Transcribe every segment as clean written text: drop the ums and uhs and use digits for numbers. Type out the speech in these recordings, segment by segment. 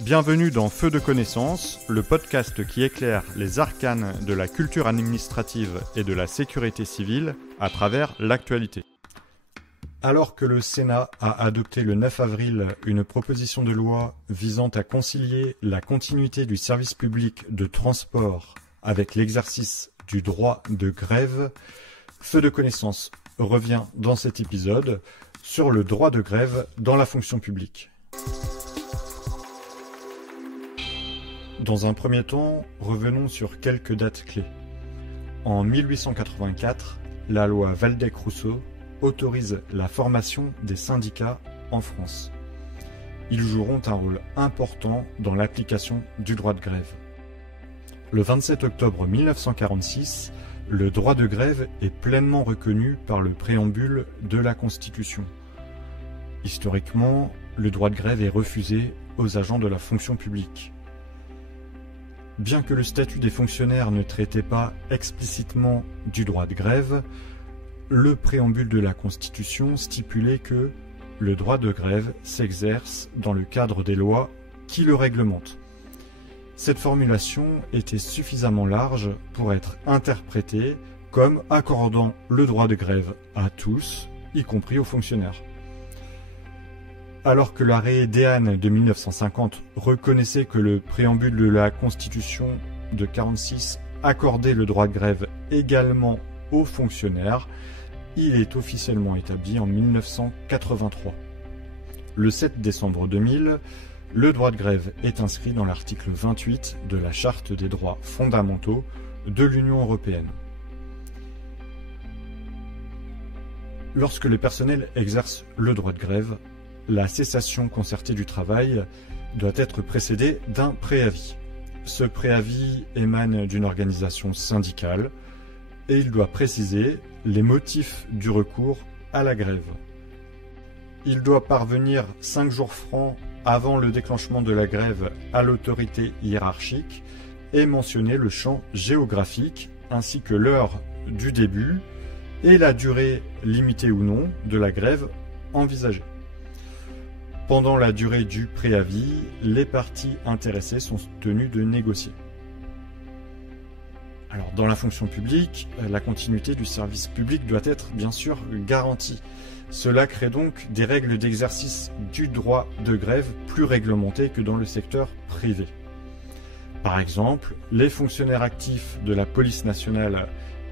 Bienvenue dans Feu de connaissance, le podcast qui éclaire les arcanes de la culture administrative et de la sécurité civile à travers l'actualité. Alors que le Sénat a adopté le 9 avril une proposition de loi visant à concilier la continuité du service public de transport avec l'exercice du droit de grève, Feu de connaissance revient dans cet épisode sur le droit de grève dans la fonction publique. Dans un premier temps, revenons sur quelques dates clés. En 1884, la loi Waldeck-Rousseau autorise la formation des syndicats en France. Ils joueront un rôle important dans l'application du droit de grève. Le 27 octobre 1946, le droit de grève est pleinement reconnu par le préambule de la Constitution. Historiquement, le droit de grève est refusé aux agents de la fonction publique. Bien que le statut des fonctionnaires ne traitait pas explicitement du droit de grève, le préambule de la Constitution stipulait que le droit de grève s'exerce dans le cadre des lois qui le réglementent. Cette formulation était suffisamment large pour être interprétée comme accordant le droit de grève à tous, y compris aux fonctionnaires. Alors que l'arrêt Dehaene de 1950 reconnaissait que le préambule de la Constitution de 1946 accordait le droit de grève également aux fonctionnaires, il est officiellement établi en 1983. Le 7 décembre 2000, le droit de grève est inscrit dans l'article 28 de la Charte des droits fondamentaux de l'Union européenne. Lorsque le personnel exerce le droit de grève, la cessation concertée du travail doit être précédée d'un préavis. Ce préavis émane d'une organisation syndicale et il doit préciser les motifs du recours à la grève. Il doit parvenir 5 jours francs avant le déclenchement de la grève à l'autorité hiérarchique et mentionner le champ géographique ainsi que l'heure du début et la durée limitée ou non de la grève envisagée. Pendant la durée du préavis, les parties intéressées sont tenues de négocier. Alors, dans la fonction publique, la continuité du service public doit être bien sûr garantie. Cela crée donc des règles d'exercice du droit de grève plus réglementées que dans le secteur privé. Par exemple, les fonctionnaires actifs de la police nationale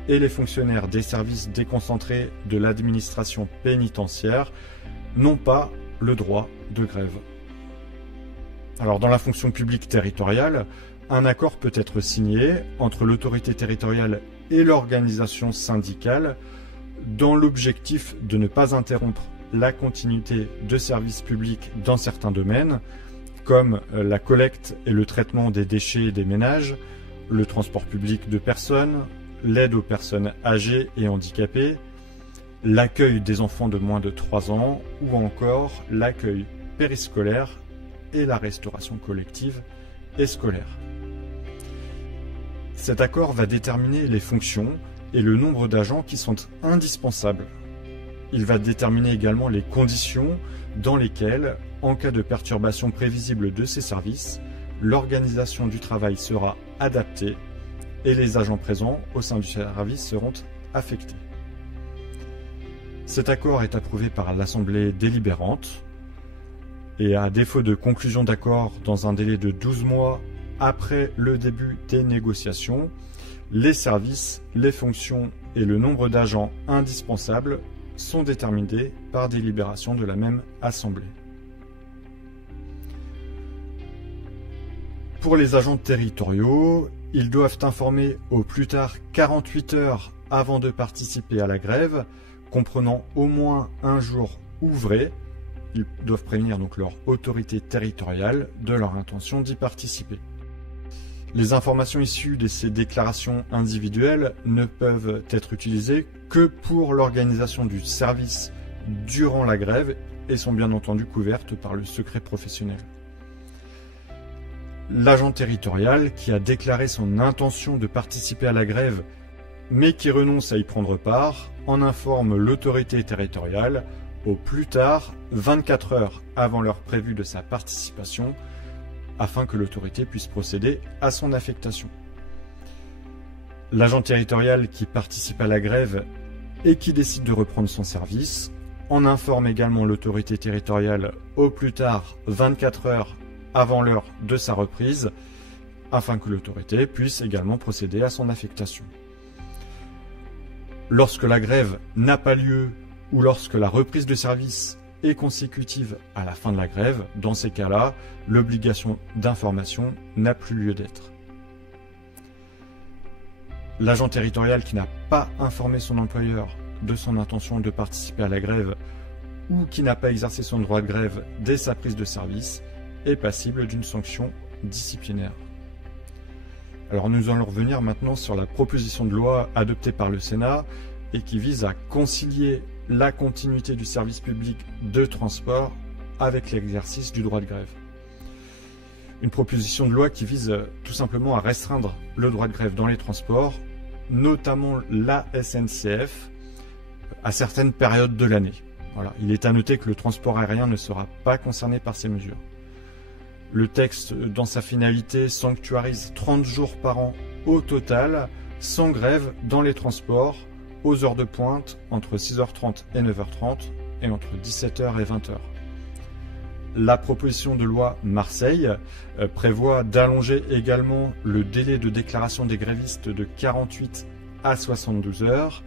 et les fonctionnaires des services déconcentrés de l'administration pénitentiaire n'ont pas le droit de grève. Alors, dans la fonction publique territoriale, un accord peut être signé entre l'autorité territoriale et l'organisation syndicale dans l'objectif de ne pas interrompre la continuité de services publics dans certains domaines, comme la collecte et le traitement des déchets des ménages, le transport public de personnes, l'aide aux personnes âgées et handicapées, l'accueil des enfants de moins de 3 ans ou encore l'accueil périscolaire et la restauration collective et scolaire. Cet accord va déterminer les fonctions et le nombre d'agents qui sont indispensables. Il va déterminer également les conditions dans lesquelles, en cas de perturbation prévisible de ces services, l'organisation du travail sera adaptée et les agents présents au sein du service seront affectés. Cet accord est approuvé par l'Assemblée délibérante et à défaut de conclusion d'accord dans un délai de 12 mois après le début des négociations, les services, les fonctions et le nombre d'agents indispensables sont déterminés par délibération de la même Assemblée. Pour les agents territoriaux, ils doivent informer au plus tard 48 heures avant de participer à la grève, comprenant au moins un jour ouvré. Ils doivent prévenir donc leur autorité territoriale de leur intention d'y participer. Les informations issues de ces déclarations individuelles ne peuvent être utilisées que pour l'organisation du service durant la grève et sont bien entendu couvertes par le secret professionnel. L'agent territorial qui a déclaré son intention de participer à la grève mais qui renonce à y prendre part en informe l'autorité territoriale au plus tard 24 heures avant l'heure prévue de sa participation afin que l'autorité puisse procéder à son affectation. L'agent territorial qui participe à la grève et qui décide de reprendre son service en informe également l'autorité territoriale au plus tard 24 heures avant l'heure de sa reprise, afin que l'autorité puisse également procéder à son affectation. Lorsque la grève n'a pas lieu ou lorsque la reprise de service est consécutive à la fin de la grève, dans ces cas-là, l'obligation d'information n'a plus lieu d'être. L'agent territorial qui n'a pas informé son employeur de son intention de participer à la grève ou qui n'a pas exercé son droit de grève dès sa prise de service est passible d'une sanction disciplinaire. Alors nous allons revenir maintenant sur la proposition de loi adoptée par le Sénat et qui vise à concilier la continuité du service public de transport avec l'exercice du droit de grève. Une proposition de loi qui vise tout simplement à restreindre le droit de grève dans les transports, notamment la SNCF, à certaines périodes de l'année. Voilà. Il est à noter que le transport aérien ne sera pas concerné par ces mesures. Le texte, dans sa finalité, sanctuarise 30 jours par an au total, sans grève dans les transports, aux heures de pointe, entre 6h30 et 9h30, et entre 17h et 20h. La proposition de loi Marseille prévoit d'allonger également le délai de déclaration des grévistes de 48 à 72 heures.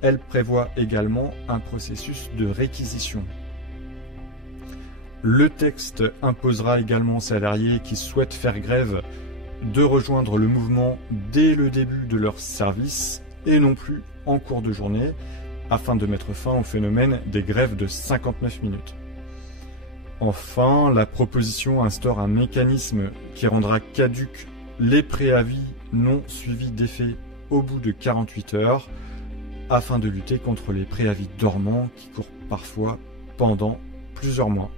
Elle prévoit également un processus de réquisition. Le texte imposera également aux salariés qui souhaitent faire grève de rejoindre le mouvement dès le début de leur service et non plus en cours de journée, afin de mettre fin au phénomène des grèves de 59 minutes. Enfin, la proposition instaure un mécanisme qui rendra caducs les préavis non suivis d'effet au bout de 48 heures, afin de lutter contre les préavis dormants qui courent parfois pendant plusieurs mois.